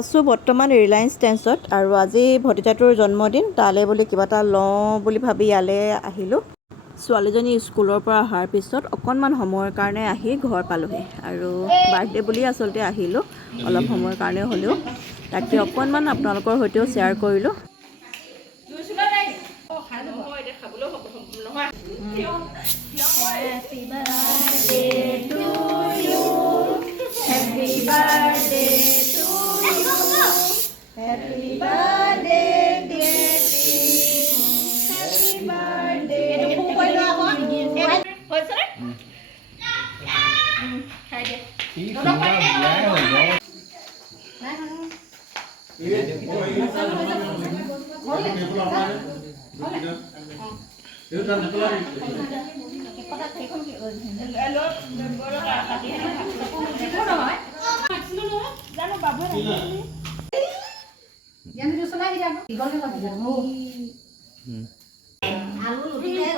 আছোঁ বৰ্তমান ৰিলায়েন্স ট্ৰেন্ডছত আৰু আজি ভতিজাটোৰ জন্মদিন তালৈ বুলি কিবা এটা লওঁ বুলি ভাবি ইয়ালৈ আহিলোঁ। ছোৱালীজনী স্কুলৰ পৰা অহাৰ পিছত অকণমান সময়ৰ কাৰণে আহি ঘৰ পালোহি আৰু বাৰ্থডে বুলি আচলতে আহিলোঁ অলপ সময়ৰ কাৰণে হ'লেও তাকে অকণমান আপোনালোকৰ সৈতেও শ্বেয়াৰ কৰিলোঁ। Happy birthday, dear Tipu. Happy birthday. Itu kue doa apa? Kue sore? Hai dia. Duduk pada dia. Yang itu selagi dia, digoreng lagi dia. Alu, dia